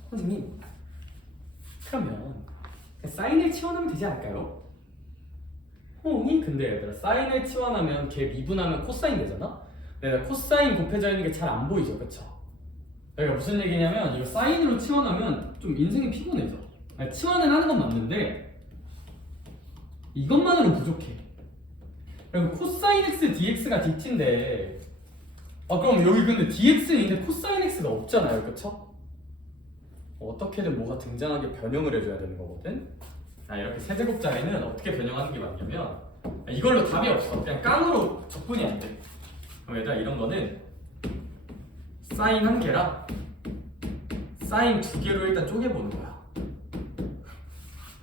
선생님, 그러면 사인을 치환하면 되지 않을까요? 근데 얘들아 사인을 치환하면 걔 미분하면 코사인 되잖아? 내가 코사인 곱해져 있는 게 잘 안 보이죠, 그쵸? 그러니까 무슨 얘기냐면 이거 사인으로 치환하면 좀 인생이 피곤해져. 아니, 치환을 하는 건 맞는데 이것만으로는 부족해. 그럼 코사인 x dx가 dt인데 그럼 여기 근데 dx는 있는데 코사인 x가 없잖아요, 그쵸? 어떻게든 뭐가 등장하게 변형을 해줘야 되는 거거든. 이렇게 세제곱자리는 어떻게 변형하는 게 맞냐면 이걸로 답이 없어. 그냥 깡으로 적분이 안 돼. 그럼 얘들아 이런 거는 사인 한 개랑 사인 두 개로 일단 쪼개보는 거야.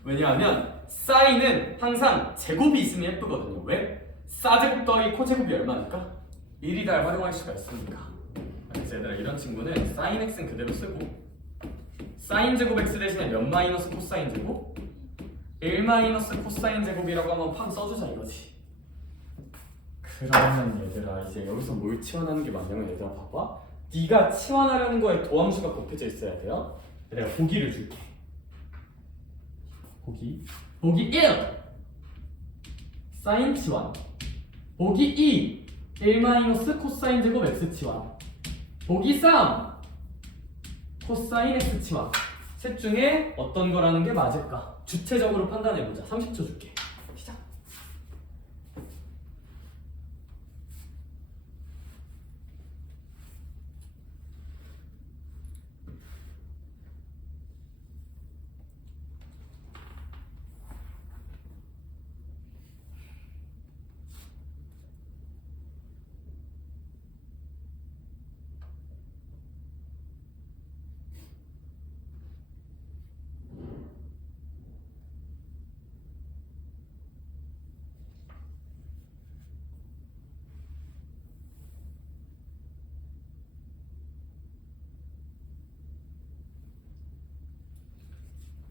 왜냐하면 사인은 항상 제곱이 있으면 예쁘거든요. 왜? 사제곱 더하기 코제곱이 얼마니까? 1이 달 활용할 수가 있으니까. 그래서 얘들아 이런 친구는 사인 x는 그대로 쓰고 사인 제곱 x 대신에 몇 마이너스 코사인 제곱? 1 마이너스 코사인 제곱이라고 한번 팍 써주자 이거지. 그러면 얘들아 이제 여기서 뭘 치환하는 게 맞냐면 얘들아 봐봐. 네가 치환하려는 거에 도함수가 곱해져 있어야 돼요. 내가 보기를 줄게. 보기 1 사인 치환. 보기 2 1 마이너스 코사인 제곱 x 치환. 보기 3 코사인 x 치환. 셋 중에 어떤 거라는 게 맞을까? 주체적으로 판단해보자. 30초 줄게. 시작.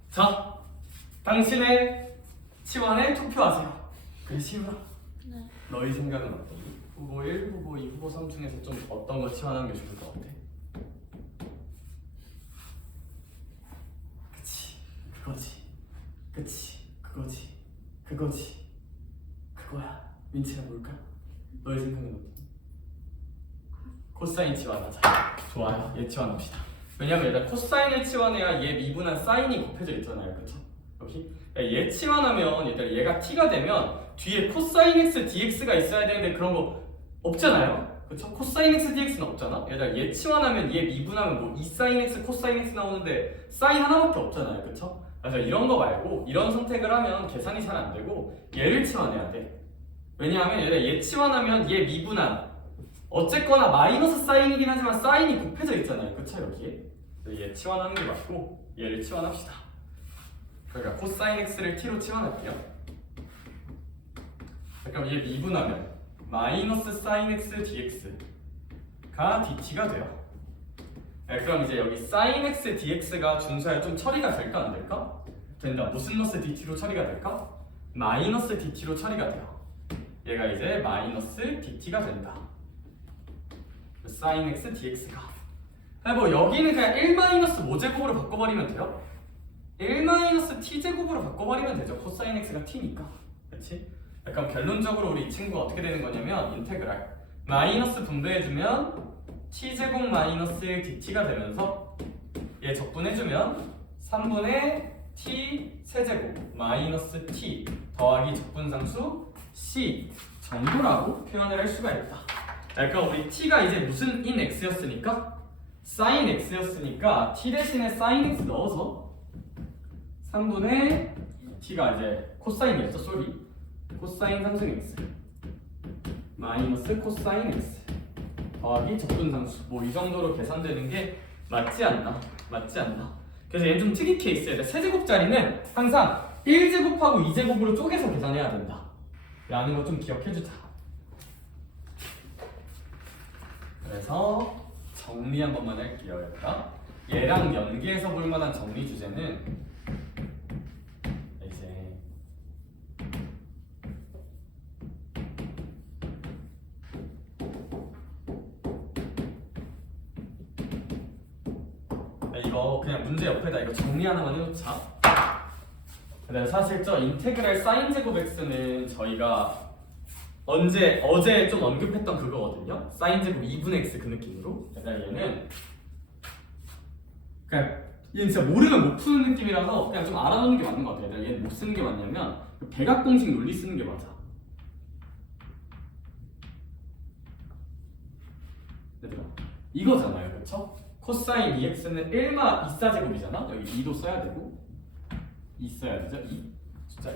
자, 당신의 치환에 투표하세요. 그래, 시우라. 네. 너희 생각은 어떠니? 후보 1, 후보 2, 후보 3 중에서 좀 어떤 거 치환하는 게 좋을 것 같아? 그치, 그거지. 그거야. 민치가 뭘까? 너희 생각은 어떠니? 코사인 치환하자. 좋아요. 얘 치환합시다. 왜냐면 일단 코사인을 치환해야 얘 미분한 사인이 곱해져 있잖아요, 그쵸? 여기 얘 치환하면 일단 얘가 t가 되면 뒤에 코사인 x dx가 있어야 되는데 그런 거 없잖아요, 그쵸? 코사인 x dx는 없잖아. 얘들아 얘 치환하면 얘 미분하면 뭐 2사인 x 코사인 x 나오는데 사인 하나밖에 없잖아요, 그쵸? 그래서 이런 거 말고 이런 선택을 하면 계산이 잘 안 되고 얘를 치환해야 돼. 왜냐하면 얘들아 얘 치환하면 얘 미분한 어쨌거나 마이너스 사인이긴 하지만 사인이 곱해져 있잖아요, 그쵸? 여기에 얘 치환하는 게 맞고 얘를 치환합시다. 그러니까 코사인 x를 t로 치환할게요. 그럼 얘 미분하면 마이너스 사인 x dx가 dt가 돼요. 그럼 이제 여기 사인 x dx가 준수하여 좀 처리가 될까 안 될까? 된다. 무슨 러스 dt로 처리가 될까? 마이너스 dt로 처리가 돼요. 얘가 이제 마이너스 dt가 된다. 사인 x dx가 뭐 여기는 그냥 1-5제곱으로 바꿔버리면 돼요. 1-t제곱으로 바꿔버리면 되죠. 코사인 x가 t니까. 그렇지? 약간 결론적으로 우리 이 친구가 어떻게 되는 거냐면 인테그랄 마이너스 분배해주면 t제곱 마이너스 1 dt가 되면서 얘 적분해주면 3분의 t 세제곱 마이너스 t 더하기 적분상수 c 정도라고 표현을 할 수가 있다. 그러니까 우리 t가 이제 무슨 인 x였으니까 사인 x였으니까 t 대신에 사인 x 넣어서 3분의 t가 이제 코사인이었죠, 쏘리. 코사인 3승 x 마이너스 코사인 x 더하기 적분상수 뭐 이 정도로 계산되는 게 맞지 않나? 그래서 얘는 좀 특이 케이스예요. 세제곱짜리는 항상 1제곱하고 2제곱으로 쪼개서 계산해야 된다 라는 거 좀 기억해주자. 그래서 정리 한 번만 할게요. 얘랑 연계해서 볼 만한 정리 주제는 이제 이거 그냥 문제 옆에다 이거 정리 하나만 해놓자. 근데 사실 저 인테그랄 사인 제곱 x는 저희가 어제 좀 언급했던 그거거든요. 사인 제곱 2분의 x 그 느낌으로. 그러니까 얘는 진짜 모르면 못 푸는 느낌이라서 그냥 좀 알아놓는 게 맞는 것 같아요. 얘는 못 쓰는 게 맞냐면 그 백악 공식 논리 쓰는 게 맞아. 얘들아 이거잖아요, 그렇죠? 코사인 2x는 1마 2사 제곱이잖아. 여기 2도 써야 되고 2 써야 되죠. 2 숫자 2.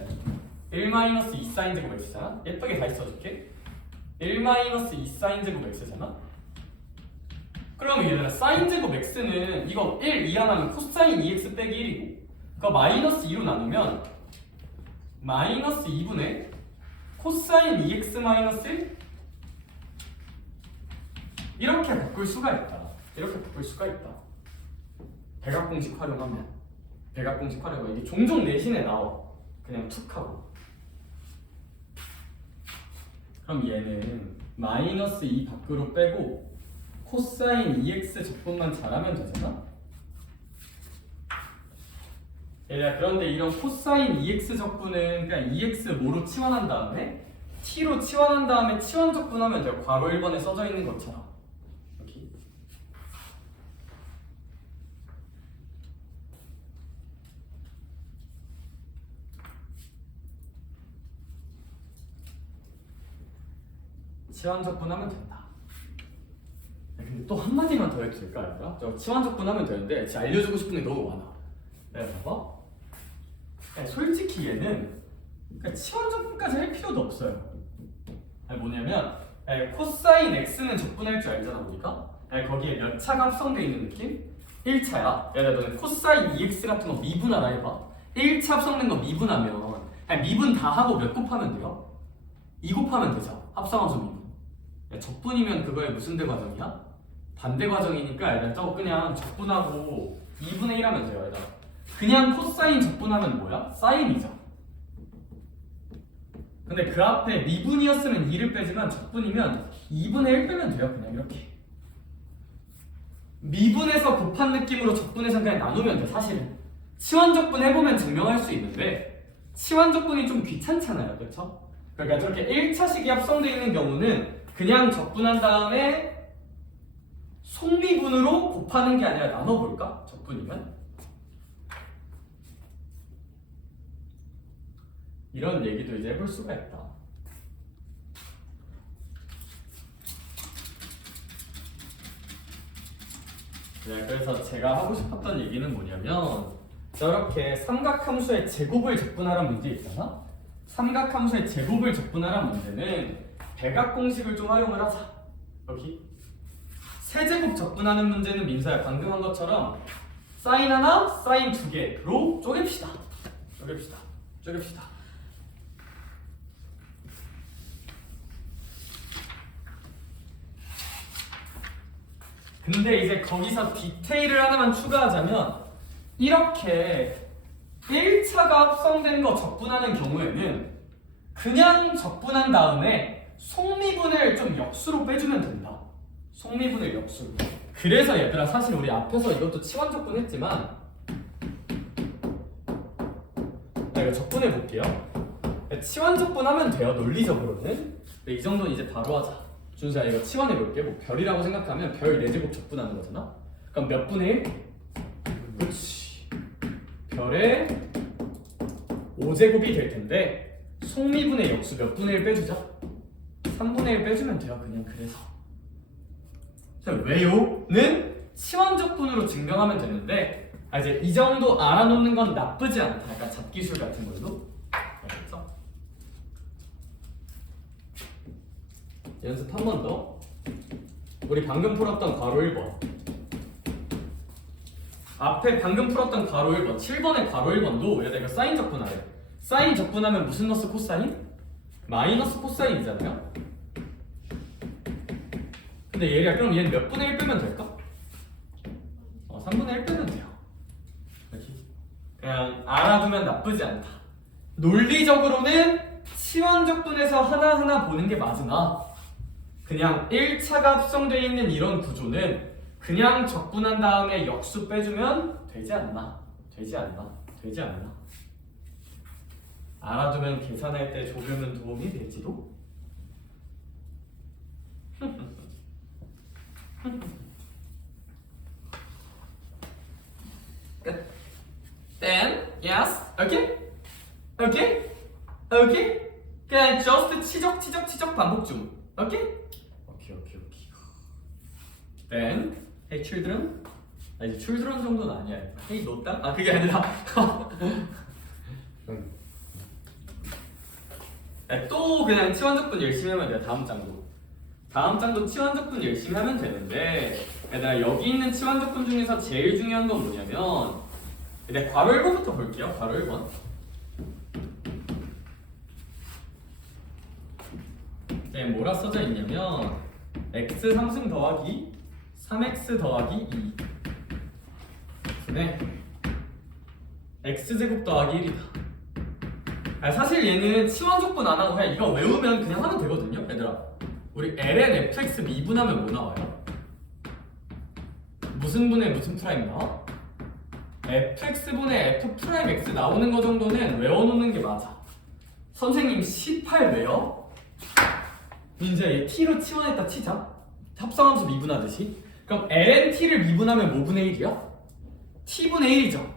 1 마이너스 2 사인 제곱 x잖아. 예쁘게 다시 써줄게. 1 마이너스 2 사인 제곱 x잖아. 그럼 얘들아 사인 제곱 x는 이거 1 이하나면 코사인 2x 빼기 1이고 그거 마이너스 2로 나누면 마이너스 2분의 코사인 2x 마이너스 1 이렇게 바꿀 수가 있다. 이렇게 바꿀 수가 있다. 백악 공식 활용하면 백악 공식 활용하면 이게 종종 내신에 나와. 그냥 툭 하고. 그럼 얘는 마이너스 2 밖으로 빼고 코사인 2x 적분만 잘하면 되잖아? 얘들아 그런데 이런 코사인 2x 적분은 그냥 2x 뭐로 치환한 다음에 t로 치환한 다음에 치환 적분하면 돼요. 괄호 1번에 써져 있는 것처럼. 여기. 치환 적분하면 된다. 근데 또 한마디만 더 해도 될까? 얘들아? 저 치환 적분하면 되는데 제가 알려주고 싶은 게 너무 많아. 네, 봐봐. 솔직히 얘는 치환 적분까지 할 필요도 없어요. 뭐냐면 코사인 x는 적분할 줄 알잖아 우리가. 거기에 몇 차가 합성되어 있는 느낌? 1차야. 얘들아 너는 코사인 2x 같은 거 미분하라 해봐. 1차 합성된 거 미분하면 미분 다 하고 몇 곱하면 돼요? 2 곱하면 되죠. 합성함수 미분. 적분이면 그거에 무슨 대 과정이야? 반대 과정이니까 일단 저거 그냥 적분하고 2분의 1 하면 돼요. 일단 그냥 코사인 적분하면 뭐야? 사인이죠. 근데 그 앞에 미분이었으면 2를 빼지만 적분이면 2분의 1 빼면 돼요. 그냥 이렇게 미분해서 곱한 느낌으로 적분해서 그냥 나누면 돼. 사실은 치환 적분 해보면 증명할 수 있는데 치환 적분이 좀 귀찮잖아요. 그렇죠? 그러니까 저렇게 1차식이 합성되어 있는 경우는 그냥 적분한 다음에 속미분으로 곱하는 게 아니라 나눠볼까? 적분이면? 이런 얘기도 이제 해볼 수가 있다. 네, 그래서 제가 하고 싶었던 얘기는 뭐냐면 저렇게 삼각함수의 제곱을 적분하라는 문제 있잖아? 삼각함수의 제곱을 적분하라는 문제는 백악 공식을 좀 활용을 하자. 여기 세제곱 적분하는 문제는 민서야 방금 한 것처럼 사인 하나, 사인 두 개로 쪼갭시다. 쪼갭시다. 근데 이제 거기서 디테일을 하나만 추가하자면 이렇게 1차가 합성된 거 적분하는 경우에는 그냥 적분한 다음에 속미분을 좀 역수로 빼주면 된다. 속미분을 역수로. 그래서 얘들아 사실 우리 앞에서 이것도 치환 적분했지만 이거 적분해 볼게요. 치환 적분하면 돼요. 논리적으로는. 근데 이 정도는 이제 바로 하자. 준수야 이거 치환해 볼게. 뭐 별이라고 생각하면 별 4제곱 적분하는 거잖아. 그럼 몇 분의 1? 그렇지. 별의 5제곱이 될 텐데 속미분의 역수 몇 분의 1 빼주자. 3분의 1 빼주면 돼요. 그냥 그래서. 자, 왜요?는 치환 적분으로 증명하면 되는데 이제 이 정도 알아놓는 건 나쁘지 않다. 약간 잡기술 같은 걸로. 알겠죠? 연습 한 번 더. 우리 방금 풀었던 괄호 1번. 앞에 방금 풀었던 괄호 1번, 7번의 괄호 1번도 얘가 사인 적분하래. 사인 적분하면 무슨 넣었어? 코사인? 마이너스 코사인이잖아요. 근데 얘가 그럼 얘는 몇 분의 1 빼면 될까? 3분의 1 빼면 돼요. 이렇게. 그냥 알아두면 나쁘지 않다. 논리적으로는 치환 적분해서 하나하나 보는 게 맞으나 그냥 1차가 합성되어 있는 이런 구조는 그냥 적분한 다음에 역수 빼주면 되지 않나? 알아두면 계산할 때 조금은 도움이 될지도? 끝. Then, yes, okay, okay, okay. 그냥 just 치적 반복 중. Okay? 오케이. Then, hey children. 아, 이제 children 정도는 아니야. Hey 노땅? 아, 그게 아니라. 또 그냥 치환적분 열심히 하면 돼요. 다음 장도 치환적분 열심히 하면 되는데, 얘들아 여기 있는 치환적분 중에서 제일 중요한 건 뭐냐면, 네, 괄호 1번부터 볼게요. 괄호 1번. 네, 뭐라 써져 있냐면 x 3승 더하기 3x 더하기 2 네, x제곱 더하기 1이다. 사실 얘는 치환적분 안 하고 그냥 이거 외우면 그냥 하면 되거든요. 얘들아, 우리 ln fx 미분하면 뭐 나와요? 무슨 분의 무슨 프라임 나와? fx분의 f 프라임 x 나오는 거 정도는 외워놓는 게 맞아. 선생님 18 외워? 이제 얘 t로 치환했다 치자. 합성함수 미분하듯이. 그럼 ln-t를 미분하면 뭐분의 1이야? t분의 1이죠.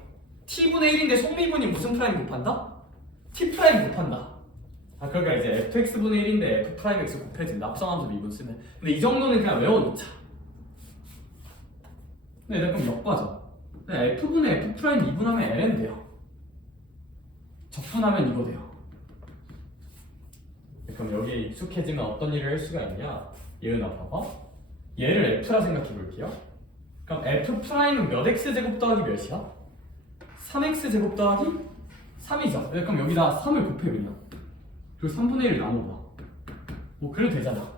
t분의 1인데 속미분이 무슨 프라임 곱한다? t 프라임 곱한다. 그러니까 이제 fx분의 1인데 f 프라임 x 곱해진다. 합성함수 미분 쓰면. 근데 이 정도는 그냥 외워놓자. 근데 얘들 그럼 역과죠. f분의 f 프라임 미분하면 ln 돼요. 적분하면 이거 돼요. 그럼 여기에 익숙해지면 어떤 일을 할 수가 있냐? 얘은아 봐봐. 얘를 f라 생각해 볼게요. 그럼 f 프라임은 몇 x제곱 더하기 몇이야? 3x제곱 더하기 3이죠. 그럼 여기다 3을 곱해 그냥. 그리고 3분의 1을 나눠봐. 뭐 그래도 되잖아.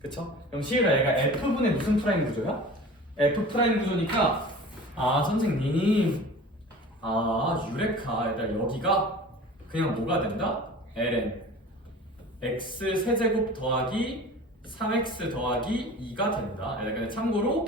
그쵸? 그럼 시우라 얘가 f분의 무슨 프라임 구조야? f 프라임 구조니까 선생님 유레카 얘들아 여기가 그냥 뭐가 된다? ln x 세제곱 더하기 3x 더하기 2가 된다. 근데 참고로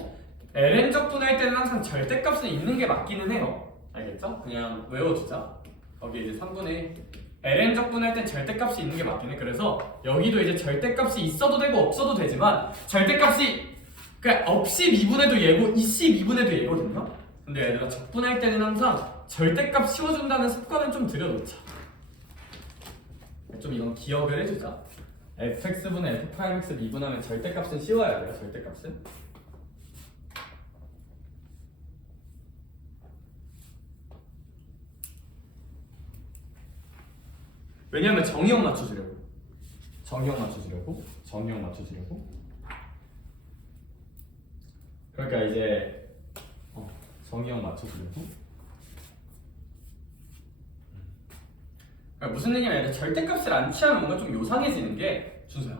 ln 적분할 때는 항상 절대값은 있는 게 맞기는 해요. 알겠죠? 그냥 외워두자. 거기 이제 3분의 1 ln 적분할 땐 절대값이 있는 게 맞긴 해. 그래서 여기도 이제 절대값이 있어도 되고 없어도 되지만 절대값이 그냥 없이 미분해도 얘고 있이 미분해도 얘거든요. 근데 얘들아 적분할 때는 항상 절대값 씌워준다는 습관을 좀 들여놓자. 좀 이건 기억을 해주자. fx분의 f'x 미분하면 절대값은 씌워야 돼요. 절대값은. 왜냐면 정의형 맞춰주려고. 그러니까 이제 정의형 맞춰주려고. 그러니까 무슨 얘기냐면 절대값을 안 취하면 뭔가 좀 요상해지는 게 준서야.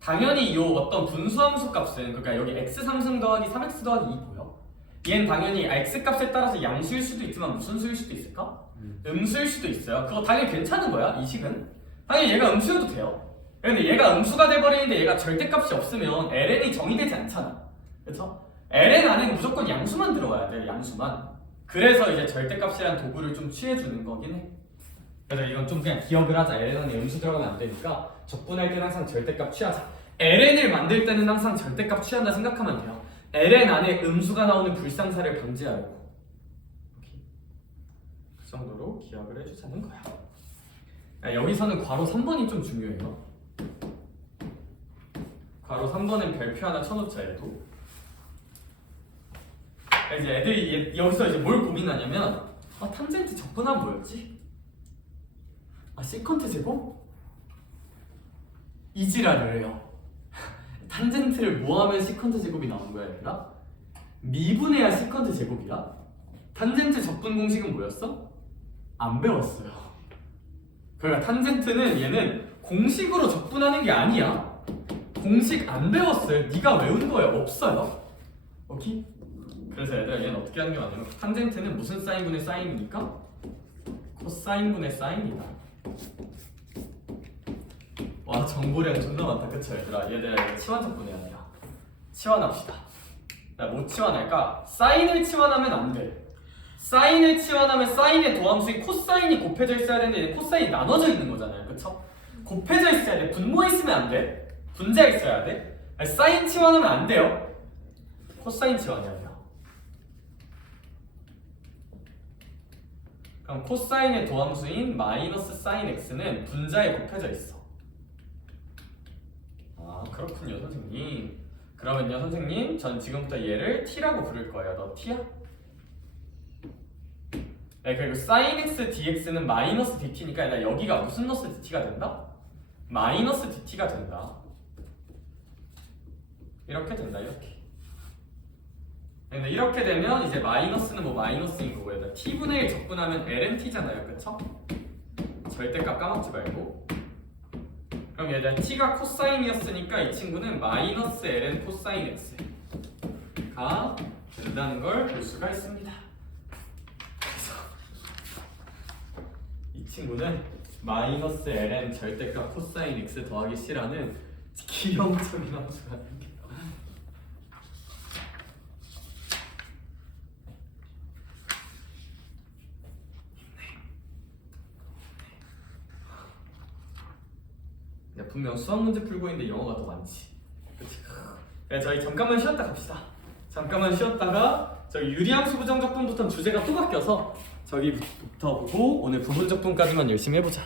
당연히 이 어떤 분수함수 값은 그러니까 여기 x 3승 더하기 3x 더하기 2 보여? 얘는 당연히 x 값에 따라서 양수일 수도 있지만 무슨 수일 수도 있을까? 음수일 수도 있어요. 그거 당연히 괜찮은 거야. 이 식은 당연히 얘가 음수여도 돼요. 근데 얘가 음수가 돼버리는데 얘가 절대값이 없으면 ln이 정의되지 않잖아. 그렇죠? ln 안에 무조건 양수만 들어와야 돼. 양수만. 그래서 이제 절대값이라는 도구를 좀 취해주는 거긴 해. 그래서 이건 좀 그냥 기억을 하자. ln 안에 음수 들어가면 안 되니까 적분할 때는 항상 절대값 취하자. ln을 만들 때는 항상 절대값 취한다 생각하면 돼요. ln 안에 음수가 나오는 불상사를 방지하려고. 그 정도로 기억을 해주자는 거야. 여기서는 괄호 3번이 좀 중요해요. 괄호 3번은 별표 하나 쳐놓자. 얘도 이제 애들이 여기서 이제 뭘 고민하냐면 탄젠트 적분하면 뭐였지? 시컨트 제곱? 이 지랄을 해요. 탄젠트를 뭐하면 시컨트 제곱이 나오는 거야 얘들아? 미분해야 시컨트 제곱이야? 탄젠트 적분 공식은 뭐였어? 안 배웠어요. 그러니까 탄젠트는 얘는 공식으로 적분하는 게 아니야. 공식 안 배웠어요. 네가 외운 거에 없어요. 오케이? 그래서 얘들아 얘는 어떻게 하는 게 맞냐면 탄젠트는 무슨 사인분의 사인이니까? 코사인분의 사인이다. 와 정보량 존나 많다. 그쵸 얘들아? 얘들아 치환적분해야 돼요. 치환합시다. 못 치환할까? 사인을 치환하면 안 돼. 사인을 치환하면 사인의 도함수인 코사인이 곱해져 있어야 되는데 얘는 코사인이 나눠져 있는 거잖아요. 그쵸? 곱해져 있어야 돼. 분모에 있으면 안 돼. 분자에 있어야 돼. 아니, 사인 치환하면 안 돼요. 코사인 치환해야 돼요. 그럼 코사인의 도함수인 마이너스 사인 x는 분자에 곱해져 있어. 아 그렇군요 선생님. 그러면요 선생님 전 지금부터 얘를 t라고 부를 거예요. 너 t야? 네, 그리고 sin x dx는 마이너스 dt니까 나 여기가 무슨 너스 dt가 된다? 마이너스 dt가 된다. 이렇게 된다 이렇게. 근데 이렇게 되면 이제 마이너스는 뭐 마이너스인 거고 얘들아 t분의 1 적분하면 lnt잖아요. 그쵸? 절대값 까먹지 말고. 그럼 얘들아 t가 코사인이었으니까 이 친구는 마이너스 ln 코사인 x가 된다는 걸 볼 수가 있습니다. 그래서 이 친구는 마이너스 ln 절대값 코사인 x 더하기 c라는 기형적인 함수가 됩니다. 분명 수학 문제 풀고 있는데 영어가 더 많지. 그치? 네, 저희 잠깐만 쉬었다 갑시다. 잠깐만 쉬었다가 저기 유리함수 부정적분부터 주제가 또 바뀌어서 저기부터 보고 오늘 부분적분까지만 열심히 해보자.